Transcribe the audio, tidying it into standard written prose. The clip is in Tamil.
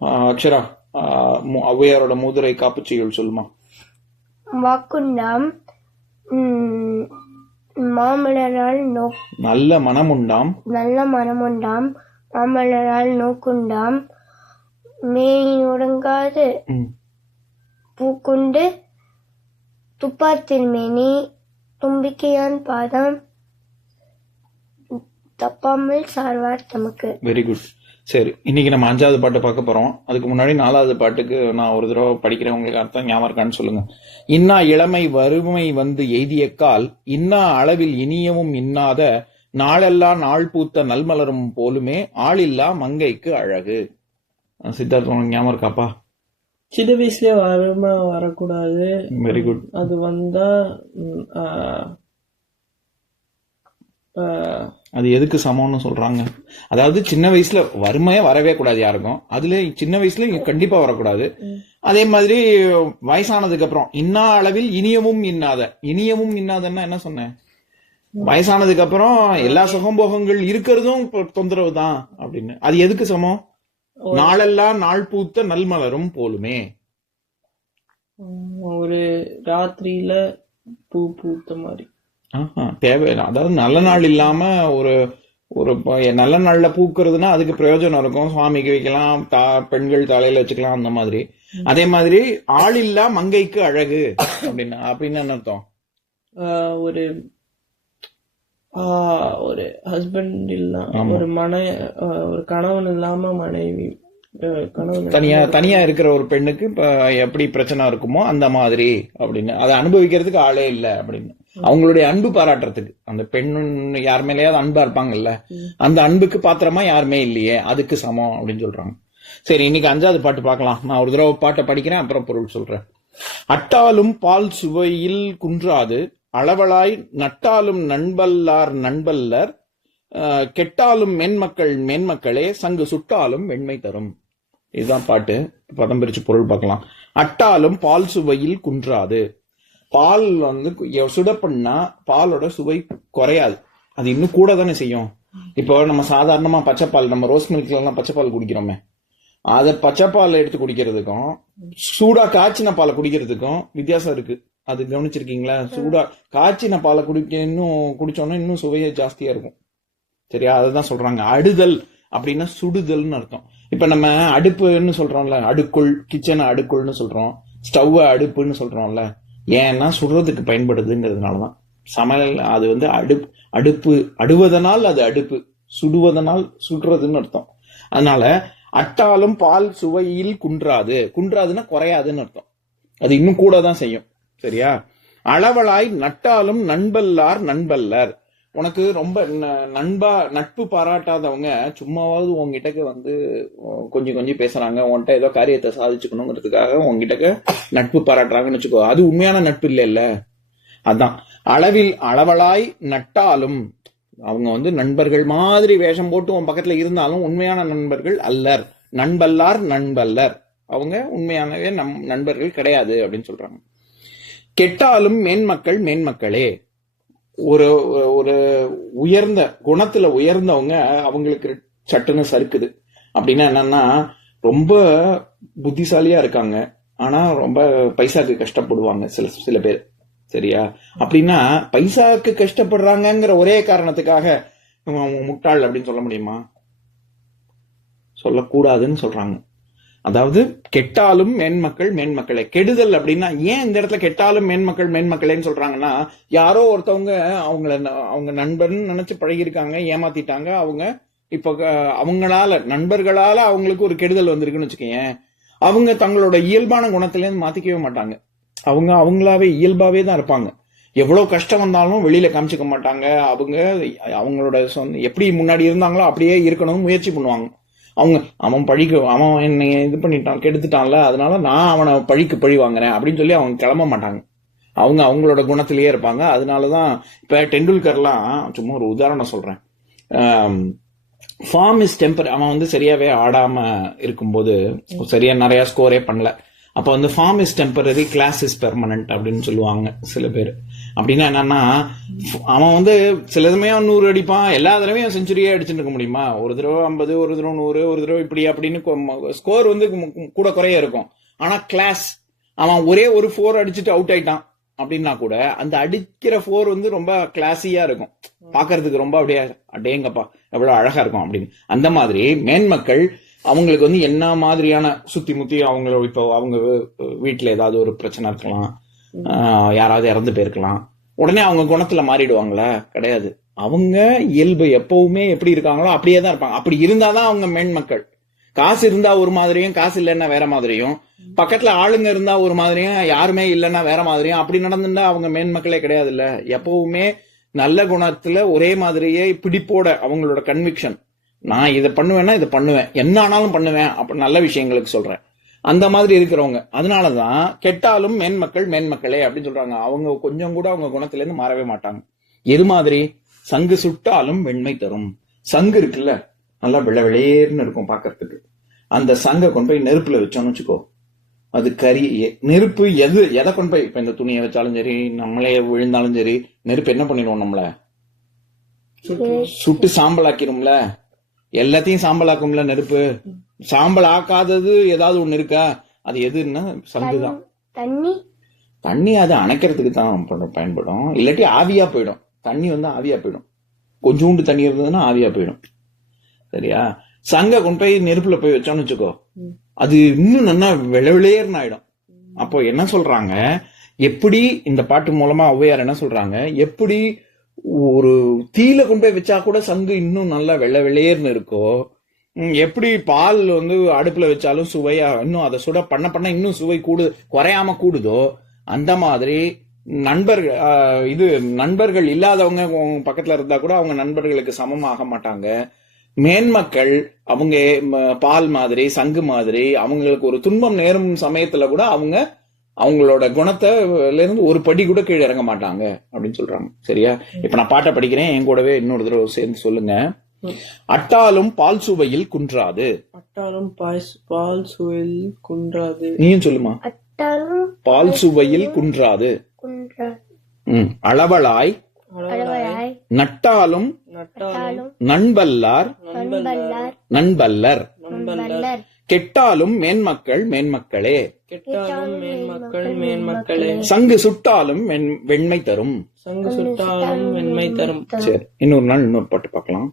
அக்ஷரா, ஔவையாரோட மூதுரை காப்புச்செய்யுள் சொல்லுமா. வாக்குண்டாம் மாமலரால் நல்ல மனமுண்டாம் மாமலரால் நோக்குண்டாம் மேனியொடுங்காது பூக்குண்டு துப்பார்த்திருமேனி தும்பிக்கையான் பாதம் தப்பாமல் சார்வார் தமக்கு. Very good. சரி, இன்னைக்கு நம்ம 5வது பாட்டு பார்க்க போறோம். அதுக்கு முன்னாடி 4வது பாட்டுக்கு நான் ஒரு தடவை படிக்கிறேன், உங்களுக்கு அர்த்தம் ஞாபகம் இருக்கான்னு சொல்லுங்க. இன்னா இளமை வறுமை வந்து எய்தியக்கால் இன்னா அளவில் இனியவும் இன்னாத நாளெல்லாம் நாள் பூத்த நல்மலரும் போலுமே ஆளில்லா மங்கைக்கு அழகு. சித்தார்த்தம் ஞாபகம் இருக்காப்பா? சின்ன வயசுலயே வறுமை வரக்கூடாது. Very good. அது வந்தா அது எதுக்கு சமம்னு சொல்றாங்க? அதாவது சின்ன வயசுல வறுமையா வரவே கூடாது யாருக்கும். அதுல சின்ன வயசுல கண்டிப்பா வரக்கூடாது. அதே மாதிரி வயசானதுக்கு அப்புறம் இன்னா அளவில் இனியமும் இன்னாதன்னா என்ன சொன்னேன்? வயசானதுக்கு அப்புறம் எல்லா சுகம்போகங்கள் இருக்கிறதும் தொந்தரவு தான் அப்படின்னு. அது எதுக்கு சமம்? நாளெல்லாம் நாள் பூத்த நல்மலரும் போலுமே. ஒரு ராத்திரியில பூ பூத்த மாதிரி தேவையில்லை. அதாவது நல்ல நாள் இல்லாம ஒரு ஒரு நல்ல நாள்ல பூக்குறதுன்னா அதுக்கு பிரயோஜனம் இருக்கும். சுவாமிக்கு வைக்கலாம், பெண்கள் தலையில வச்சுக்கலாம், அந்த மாதிரி. அதே மாதிரி ஆளில்லா மங்கைக்கு அழகு அப்படின்னு என்ன அர்த்தம்? ஒரு ஒரு ஹஸ்பண்ட் இல்லாம ஒரு கணவன் இல்லாம மனைவி தனியா இருக்கிற ஒரு பெண்ணுக்கு எப்படி பிரச்சனை இருக்குமோ அந்த மாதிரி அப்படின்னு. அதை அனுபவிக்கிறதுக்கு ஆளே இல்லை அப்படின்னு. அவங்களுடைய அன்பு பாராட்டுறதுக்கு அந்த பெண்ணு யார் மேலேயாவது அன்பா இருப்பாங்கல்ல, அந்த அன்புக்கு பாத்திரமா யாருமே இல்லையே, அதுக்கு சமம் அப்படின்னு சொல்றாங்க. சரி, இன்னைக்கு 5வது பாட்டு பார்க்கலாம். நான் ஒரு தடவை பாட்டை படிக்கிறேன், அப்புறம் பொருள் சொல்றேன். அட்டாலும் பால் சுவையில் குன்றாது அளவலாய் நட்டாலும் நண்பல்லர் கெட்டாலும் மேன்மக்களே சங்கு சுட்டாலும் வெண்மை தரும். இதுதான் பாட்டு. பதம் பிரிச்சு பொருள் பார்க்கலாம். அட்டாலும் பால் சுவையில் குன்றாது. பால் வந்து சுட பண்ணா பாலோட சுவை குறையாது, அது இன்னும் கூட தானே செய்யும். இப்போ நம்ம சாதாரணமா பச்சைப்பால், நம்ம ரோஸ் மில்க்ல எல்லாம் பச்சைப்பால் குடிக்கிறோமே, அதை பச்சைப்பால் எடுத்து குடிக்கிறதுக்கும் சூடா காய்ச்சின பாலை குடிக்கிறதுக்கும் வித்தியாசம் இருக்கு. அது கவனிச்சிருக்கீங்களா? சூடா காய்ச்சின பாலை குடிச்சோன்னா இன்னும் சுவையே ஜாஸ்தியா இருக்கும். சரியா? அதுதான் சொல்றாங்க. அடுதல் அப்படின்னா சுடுதல்னு அர்த்தம். இப்ப நம்ம அடுப்புன்னு சொல்றோம்ல, அடுக்குள், கிச்சனை அடுக்குள்னு சொல்றோம், ஸ்டவ் அடுப்புன்னு சொல்றோம்ல. ஏன்னா சுடுறதுக்கு பயன்படுதுங்கிறதுனாலதான். சமையல் அது வந்து அடுப்பு அடுவதனால் அது அடுப்பு, சுடுவதனால் சுடுறதுன்னு அர்த்தம். அதனால அட்டாலும் பால் சுவையில் குன்றாதுன்னா குறையாதுன்னு அர்த்தம். அது இன்னும் கூட தான் செய்யும். சரியா? அளவலாய் நட்டாலும் நண்பல்லர். உனக்கு ரொம்ப நட்பு பாராட்டாதவங்க சும்மாவது உங்ககிட்ட வந்து கொஞ்சம் பேசுறாங்க, உன்கிட்ட ஏதோ காரியத்தை சாதிச்சுக்கணுங்கிறதுக்காக உங்ககிட்ட நட்பு பாராட்டுறாங்கன்னு வச்சுக்கோ, அது உண்மையான நட்பு இல்ல. அதான் அளவலாய் நட்டாலும், அவங்க வந்து நண்பர்கள் மாதிரி வேஷம் போட்டு உன் பக்கத்துல இருந்தாலும் உண்மையான நண்பர்கள் அல்லர். நண்பல்லர் அவங்க உண்மையானவே நண்பர்கள் கிடையாது அப்படின்னு சொல்றாங்க. கெட்டாலும் மேன்மக்களே. ஒரு ஒரு உயர்ந்த குணத்துல உயர்ந்தவங்க அவங்களுக்கு சட்டுன்னு சறுக்குது. அப்படின்னா என்னன்னா, ரொம்ப புத்திசாலியா இருக்காங்க, ஆனா ரொம்ப பைசாக்கு கஷ்டப்படுவாங்க சில பேர். சரியா? அப்படின்னா பைசாக்கு கஷ்டப்படுறாங்கிற ஒரே காரணத்துக்காக முட்டாள் அப்படின்னு சொல்ல முடியுமா? சொல்லக்கூடாதுன்னு சொல்றாங்க. அதாவது கெட்டாலும் மேன்மக்களே. கெடுதல் அப்படின்னா ஏன் இந்த இடத்துல கெட்டாலும் மேன்மக்களேன்னு சொல்றாங்கன்னா, யாரோ ஒருத்தவங்க அவங்க நண்பர்னு நினைச்சு பழகிருக்காங்க, ஏமாத்திட்டாங்க. அவங்க இப்ப நண்பர்களால அவங்களுக்கு ஒரு கெடுதல் வந்திருக்குன்னு வச்சுக்கோங்க. அவங்க தங்களோட இயல்பான குணத்திலேருந்து மாத்திக்கவே மாட்டாங்க. அவங்களாவே இயல்பாவே தான் இருப்பாங்க. எவ்வளவு கஷ்டம் வந்தாலும் வெளியில காமிச்சுக்க மாட்டாங்க. அவங்களோட எப்படி முன்னாடி இருந்தாங்களோ அப்படியே இருக்கணும்னு முயற்சி பண்ணுவாங்க. அவன் என்னை இது பண்ணிட்டான், கெடுத்துட்டான்ல, அதனால நான் அவனை பழி வாங்குறேன் அப்படின்னு சொல்லி அவங்க கிளம்ப மாட்டாங்க. அவங்களோட குணத்திலேயே இருப்பாங்க. அதனாலதான் இப்ப டெண்டுல்கர்லாம், சும்மா ஒரு உதாரணம் சொல்றேன், ஃபார்ம் இஸ் டெம்பர். அவன் வந்து சரியாவே ஆடாம இருக்கும்போது சரியா நிறைய ஸ்கோரே பண்ணல. அப்ப வந்து form is temporary, class is permanent அப்படின்னு சொல்லுவாங்க சில பேர். அப்படின்னா என்னன்னா, அவன் வந்து சில சமயம் 100 அடிப்பான், எல்லா தடவையும் செஞ்சுரியே அடிச்சுட்டு இருக்க முடியுமா? ஒரு தடவை 50, ஒரு தடவை 100, ஒரு தடவை இப்படி அப்படின்னு ஸ்கோர் வந்து கூட குறைய இருக்கும். ஆனா கிளாஸ் அவன் ஒரே ஒரு 4 அடிச்சுட்டு அவுட் ஆயிட்டான் அப்படின்னா கூட அந்த அடிக்கிற 4 வந்து ரொம்ப கிளாஸியா இருக்கும், பாக்குறதுக்கு ரொம்ப அப்படியே அடேங்கப்பா எவ்வளவு அழகா இருக்கும் அப்படின்னு. அந்த மாதிரி மேன்மக்கள் அவங்களுக்கு வந்து என்ன மாதிரியான சுத்தி முத்தி அவங்கள இப்போ அவங்க வீட்டுல ஏதாவது ஒரு பிரச்சனை இருக்கலாம், யாராவது இறந்து போயிருக்கலாம், உடனே அவங்க குணத்துல மாறிடுவாங்களா? கிடையாது. அவங்க இயல்பு எப்பவுமே எப்படி இருக்காங்களோ அப்படியே தான் இருப்பாங்க. அப்படி இருந்தாதான் அவங்க மேன்மக்கள். காசு இருந்தா ஒரு மாதிரியும், காசு இல்லைன்னா வேற மாதிரியும், பக்கத்துல ஆளுங்க இருந்தா ஒரு மாதிரியும், யாருமே இல்லைன்னா வேற மாதிரியும், அப்படி நடந்துட்டா அவங்க மேன்மக்களே கிடையாது. இல்ல, எப்பவுமே நல்ல குணத்துல ஒரே மாதிரியே பிடிப்போட அவங்களோட கன்விக்ஷன், நான் இதை பண்ணுவேன்னா இதை பண்ணுவேன், என்ன ஆனாலும் பண்ணுவேன், அப்ப நல்ல விஷயங்களுக்கு சொல்றேன், அந்த மாதிரி இருக்கிறவங்க. அதனாலதான் கெட்டாலும் மேன்மக்கள் மேன்மக்களே அப்படின்னு சொல்றாங்க. அவங்க கொஞ்சம் கூட அவங்க குணத்துல இருந்து மாறவே மாட்டாங்க. எது மாதிரி? சங்கு சுட்டாலும் வெண்மை தரும். சங்கு இருக்குல்ல, நல்லா வெள்ளை வெளியேர்னு இருக்கும் பாக்கிறதுக்கு. அந்த சங்கை கொண்டு போய் நெருப்புல வச்சோம்னு வச்சுக்கோ, அது கறி. நெருப்பு எதை கொண்டு போய், இப்ப இந்த துணியை வச்சாலும் சரி, நம்மளே விழுந்தாலும் சரி, நெருப்பு என்ன பண்ணிடுவோம்? நம்மள சுட்டு சாம்பலாக்கிரும்ல, எல்லாத்தையும் சாம்பலாக்கும்ல நெருப்பு. சாம்பல் ஆக்காதது ஏதாவது ஒண்ணு இருக்கா? அது எதுன்னா சங்குதான். தண்ணி அது அணைக்கிறதுக்கு தான் பயன்படும், இல்லாட்டி ஆவியா போயிடும். தண்ணி வந்து ஆவியா போயிடும், கொஞ்சோண்டு தண்ணி இருந்ததுன்னா ஆவியா போயிடும். சரியா? சங்க கொண்டு போய் நெருப்புல போய் வச்சோம்னு வச்சுக்கோ, அது இன்னும் நல்லா விளைவிளையர்னு ஆயிடும். அப்போ என்ன சொல்றாங்க, எப்படி இந்த பாட்டு மூலமா ஔவையார் என்ன சொல்றாங்க, எப்படி ஒரு தீல கொண்டு போய் வச்சா கூட சங்கு இன்னும் நல்லா வெள்ளை வெளியேர்னு இருக்கோ, எப்படி பால் வந்து அடுப்புல வச்சாலும் சுவையா இன்னும் அதை சுட பண்ண இன்னும் சுவை குறையாம கூடுதோ, அந்த மாதிரி நண்பர்கள் இல்லாதவங்க பக்கத்துல இருந்தா கூட அவங்க நண்பர்களுக்கு சமமாக மாட்டாங்க. மேன்மக்கள் அவங்க பால் மாதிரி சங்கு மாதிரி, அவங்களுக்கு ஒரு துன்பம் நேரும் சமயத்துல கூட அவங்களோட குணத்தை இருந்து ஒரு படி கூட கீழே இறங்க மாட்டாங்க அப்படின்னு சொல்றாங்க. சரியா? இப்ப நான் பாட்டை படிக்கிறேன், என் கூடவே இன்னொரு தடவை சேர்ந்து சொல்லுங்க. அட்டாலும் பால் சுவையில் குன்றாது. அட்டாலும் பால் சுவையில் குன்றாது. நீயும் சொல்லுமா. அட்டாலும் பால் சுவையில் குன்றாது. அளவலாய் நட்டாலும் நண்பல்லார் நண்பல்லர். கெட்டாலும் மேன்மக்கள் மேன்மக்களே. கெட்டாலும் மேன்மக்கள் மேன்மக்களே. சங்கு சுட்டாலும் வெண்மை தரும். சங்கு சுட்டாலும் வெண்மை தரும். சரி, இன்னொரு நாள் இன்னொரு பாட்டு பார்க்கலாம்.